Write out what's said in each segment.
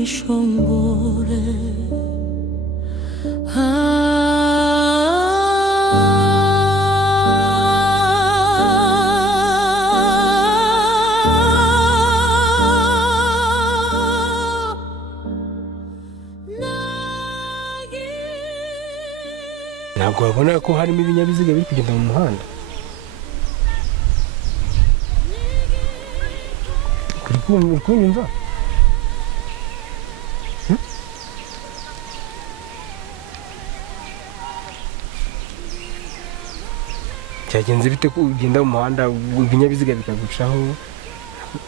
nishongore ntabwo wabona ko harimo ibinyabiziga biri kugenda mu muhanda uri kunyumva cyagenze bite kugenda mu muhanda ibinyabiziga bikagucaho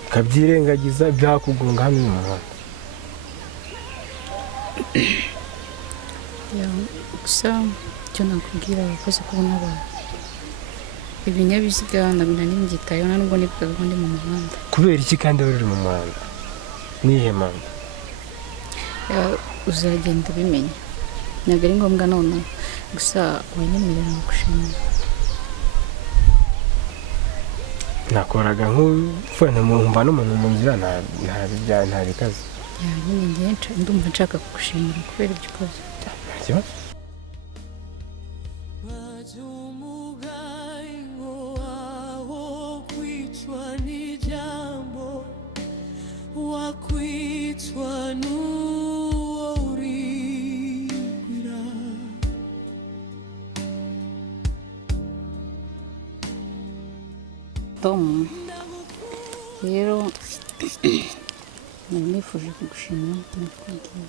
ukabyirengagiza byakugonga hano mu muhanda gusa icyo nakubwira abakozi kubona abantu ibinyabiziga ndabona n'imbyitayeho nta nubwo nibukaga ko ndi mu muhanda. kubera iki kandi wari uri mu muhanda nihe mpamvu uzagenda ubimenya ntabwo ari ngombwa none gusa wanyemerera gushimira nakoraga nk'ufana mumva n'umuntu mu nzira nta bikaze nyine ngenshi ndumva nshaka kugushimira kubera ibyo ukoze nta kibazo Tom rero nifuje kugushimira nakubwiye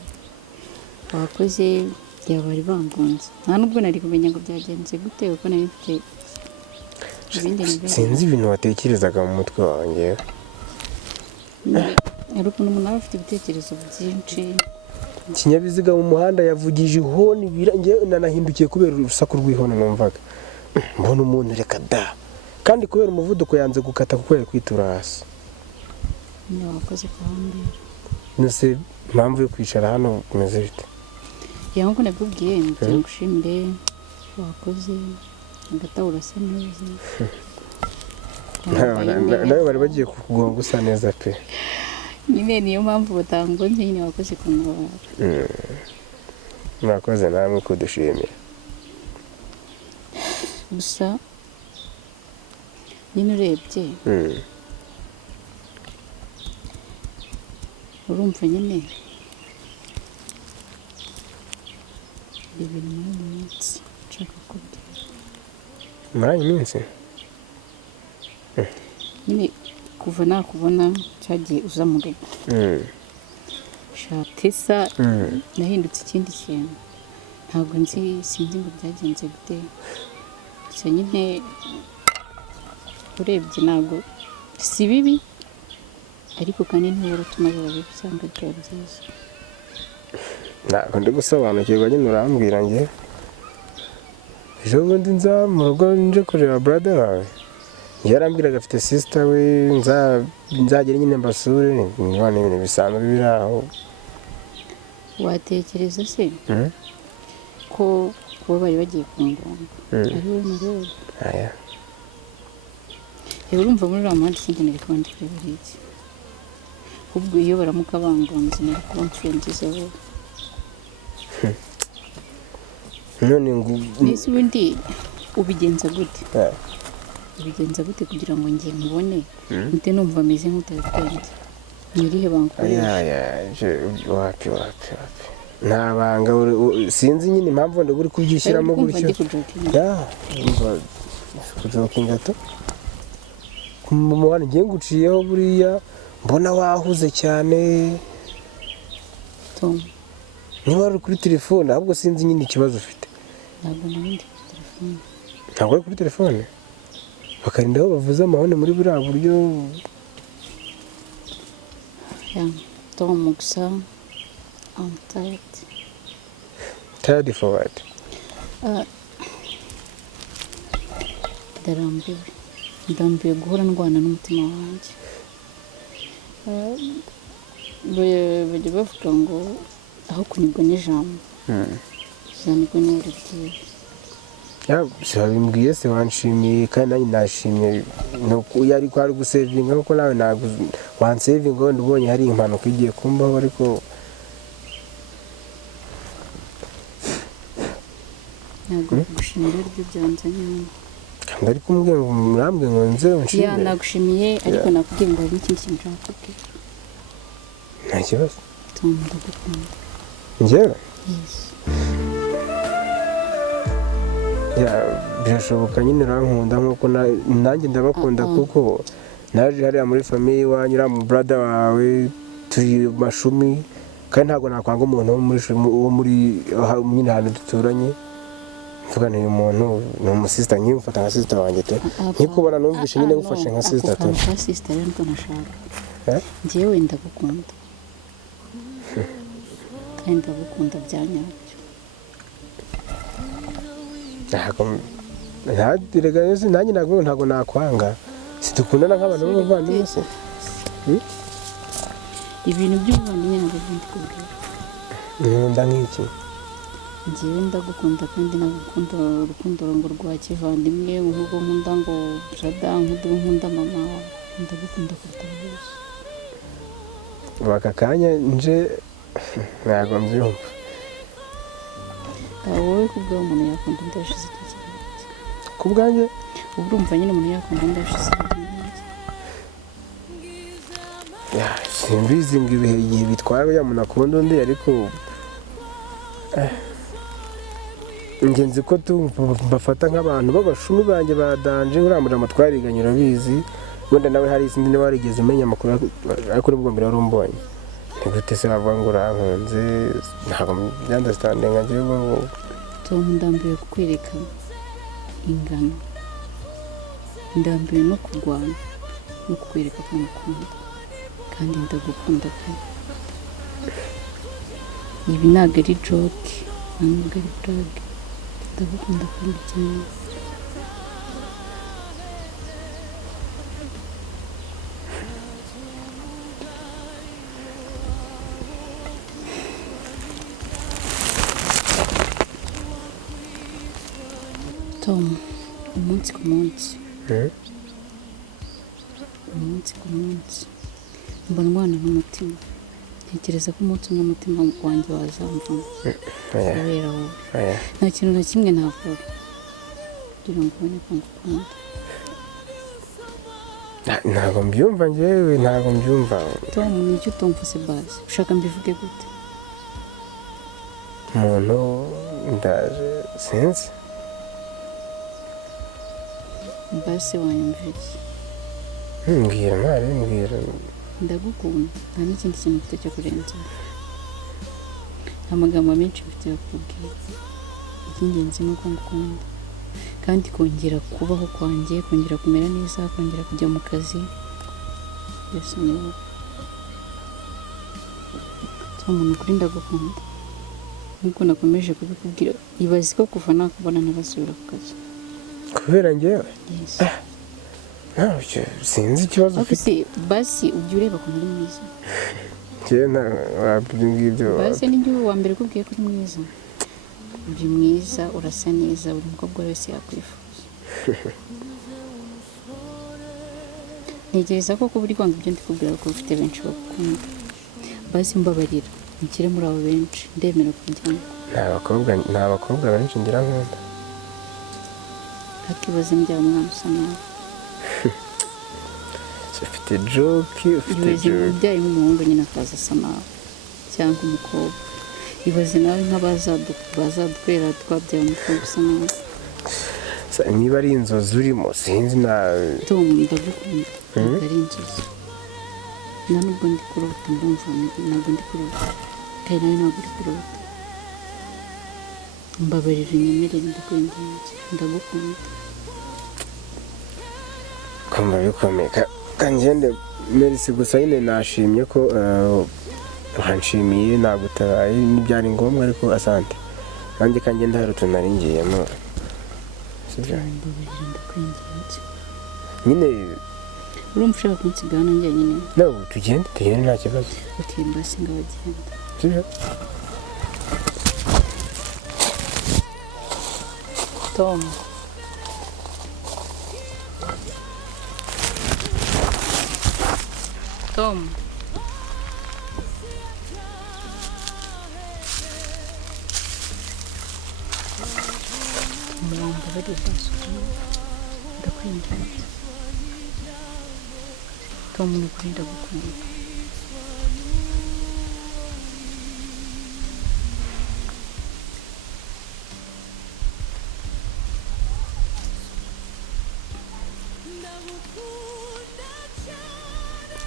abakozi bari bangunze nta nubwo nari kumenya ngo byagenze gute kuko nari mfite ibindi sinzi ibintu watekerezaga mu mutwe wanjye ariko umuntu aba afite ibitekerezo byinshi ikinyabiziga mu muhanda yavugije ihoni birangiye nanahindukiye kubera urusaku rw'ihoni numvaga mbona umuntu reka da kandi kubera umuvuduko yanze gukata kuko yari kwitura hasi wakoze kandi nose impamvu yo kwicara hano umeze bite yango nakubwiye ngushimire wakoze agataha urasa neza nawe bari bagiye kukugonga usa neza pe nyine niyo mpamvu batangonze nyine wakoze kumubara mwakoze namwe kudushimira gusa nyine urebye urumva nyine ibintu muri iyi minsi nshaka kubwira muri iyi minsi nyine kuva nakubona cyagiye uza mu rugo shatisa nahindutse ikindi kintu ntabwo sinzi ngo byagenze gute gusa nyine urebye ntabwo si bibi ariko kandi ntibura utuma biba bibi cyangwa bikaba byiza ntabwo ndi gusobanukirwa nyine urambwira njye ejo bundi nza mu rugo nje kureba brother wawe yarambwiraga afite sister we nzagera nyine mbasure nibona ibintu bisanzwe biri aho watekereza se ko kuba bari bagiye kungonga ari we murebe aya urumva muri uriya muhanda sinzi nari kuba ndi kurebera iki ubwo iyo baramuka bangonze nari kuba mfungize bo none ngo nese ubundi ubigenza gute kugira ngo njye mubone nte numva ameze nk'utabitenge nyirihe bankoresha wapi nta banga sinzi nyine impamvu wenda uri kubyishyiramo gutyo kujokinga to mu muhanda ngiye nguciyeho buriya mbona wahuze cyane Tom niba wari kuri telefone ahubwo sinzi nyine ikibazo ufite ntabwo ari kuri telefone bakarinda aho bavuze amahone muri buriya buryo Tom gusa I'm tired for what ndambiwe guhora ndwana n'umutima wanjye bajya bavuga ngo aho kunigwa n'ijambo zanigwa n'uburyo bimbwiye se wanshimiye kandi nanjye nashimye yari kwari gusevinga kuko nawe ntabwo wansevinga wenda ubonye hari impanuka igiye kumbaho ariko gushimira aribyo byanzanye hano. kandi ariko umbwiye ngo murambwe ngo nze Ya unshimire nagushimiye ariko nakubwiye ngo hari n'ikindi kintu nshaka kubwira. nta kibazo Tom ndagukunda. njyewe Yes. birashoboka nyine urankunda nk'uko nanjye ndabakunda kuko naje hariya muri famiye iwanyu uriya mu brother wawe turi mashumi kandi ntabwo nakwanga umuntu wo muri nyine ahantu duturanye mvuga uyu muntu ni umusisita nkimufata nka sisita wanjye te nkikubona numvishe nyine ngufashe nka sisita te nka sisita rero niko nashaka. Njyewe ndagukunda kandi ndagukunda bya nyabyo. nanjye ntabwo nakwanga sidukundana nk'abantu b'abavandimwe se Ibintu by'ubuvandimwe ntabwo ndikubwira. nkunda nk'iki Njyewe ndagukunda kandi nagukunda urukundo ngo rwa kivandimwe nk'ubwo nkunda ngo jada nkunda mama ndagukunda kuruta bose. aka kanya nje ntabwo mbyumva Wowe kubwaho umuntu yakunda undi yashize igihe kinini. ku bwanjye Ubu urumva nyine umuntu yakunda undi yashize igihe kinini. simbizi ngo igihe bitwara ya muntu akunda undi ariko ingenzi ko mbafata nk'abantu b'abashumi banjye badanje uriya murama twariganye urabizi wenda nawe hari izindi niba warigeze umenya amakuru ariko nibwo mbere wari umbonye ni gute se wavuga ngo urankunze ntabwo byandasitande nka njyewe ubwo ngubwo Tom ndambiwe kukwereka ingano, ndambiwe no kurwana no kukwereka ko ngukunda kandi ndagukunda pe. Ibi ntabwo ari joke ntabwo ari burage, ndagukunda kandi cyane. Tom, umunsi ku munsi mbona umwana n'umutima, ntekereza ko umunsi umwe umutima wanjye wazamvamo kubera wowe. Nta kintu na kimwe nakora kugira ngo ubone ko ngukunda. ntabwo mbyumva njyewe ntabwo mbyumva Tom, ni icyo utumva se basi ushaka mbivuge gute? umuntu ndaje sinzi basi wanyumviye. mbwira ntari mbwira Ndagukunda nta n'ikindi kintu mfite cyo kurenzaho, nta magambo menshi mfite yo kukubwira. Icy'ingenzi ni uko ngukunda kandi kongera kubaho kwanjye, kongera kumera neza, kongera kujya mu kazi byose ni wowe. Tom, ni ukuri ndagukunda nk'uko nakomeje kubikubwira. Ibaze ko kuva nakubona nabasubira ku kazi kubera njyewe Yes. ntabyo sinzi ikibazo Ariko ufite se basi ujya ureba ko muri mwiza. njyewe wabyo ngibyo Basi ni njye wa mbere kubwiye ko uri mwiza. Uri mwiza, urasa neza, buri mukobwa wese yakwifuza. Ntekereza ko kuba uri kwanga ibyo ndikubwira ko ufite benshi bagukunda. Basi mbabarira mukire muri abo benshi, ndemera kujyamo. nta bakobwa benshi ngira nkunda Akibaze njya umwana usa nawe. ufite joke Ibaze umubyeyi w'umuhungu nyine akaza asa nawe cyangwa umukobwa. Ibaze nawe nk'abazadutwera twabyaye umukobwa usa nawe. niba ari inzozi urimo sinzi nawe Tom, ndagukunda ntabwo ari inzozi. Nta nubwo ndi kurota, ndumva ntabwo ndi kurota kandi nawe ntabwo uri kurota. Mbabarira unyemerere ndakwinginze, ndagukunda. kumva bikomeye kangende merisi gusa nyine nashimye ko wanshimiye nagutabaye ntibyari ngombwa ariko asante nanjye kangenda hari utuntu nari ngiyemo sibyo Mbabarira ndakwinginze. nyine Urumva ushaka kunsigana njye nyine? no tugende nta kibazo Okay, basi ngabagenda. sibyo Tom, Tom, very basi ndakwinginze Tom ni ukuri ndagukunda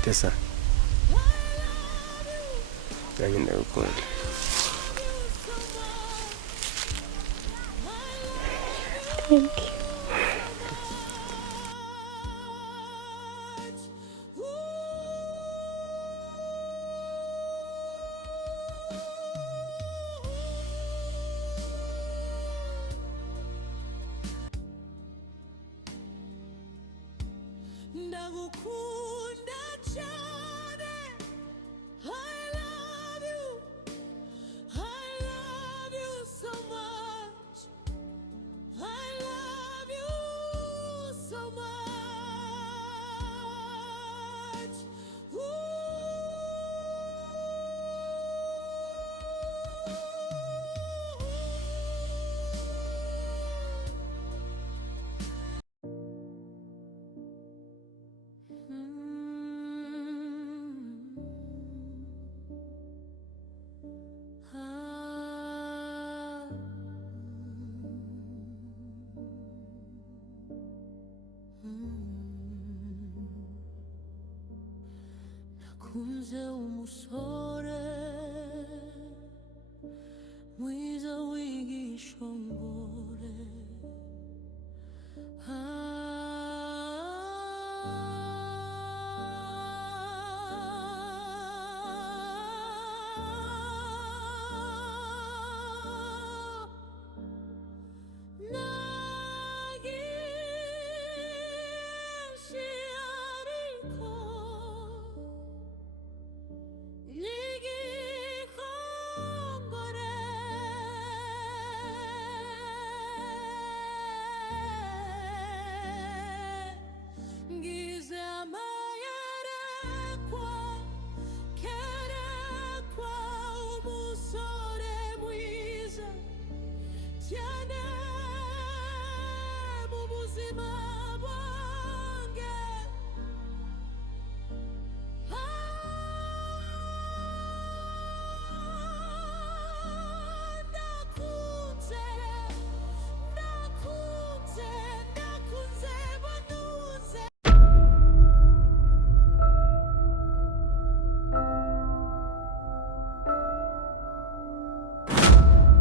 Tessa nanjye ndagukunda thank you ndagukunda cyane I love you so much I love you so much nakunze umusore mwiza w'igishongore cyane mu buzima